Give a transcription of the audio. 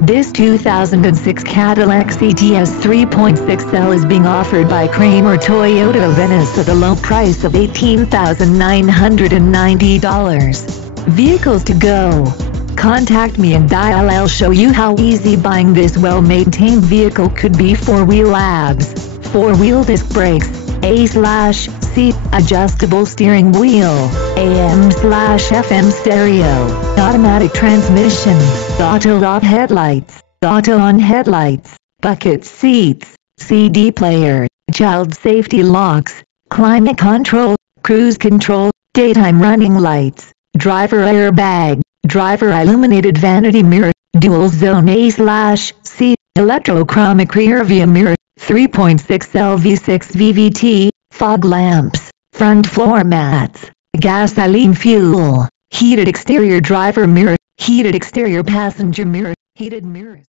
This 2006 Cadillac CTS 3.6L is being offered by Kramer Toyota Venice at a low price of $18,990. Vehicles to go. Contact me and I'll show you how easy buying this well-maintained vehicle could be. 4-wheel ABS, 4-wheel disc brakes, A/C, adjustable steering wheel, AM/FM stereo, automatic transmission, auto-off headlights, auto-on headlights, bucket seats, CD player, child safety locks, climate control, cruise control, daytime running lights, driver airbag, driver illuminated vanity mirror, dual zone A/C, electrochromic rear view mirror, 3.6L V6 VVT, fog lamps, front floor mats, gasoline fuel, heated exterior driver mirror, heated exterior passenger mirror, heated mirrors.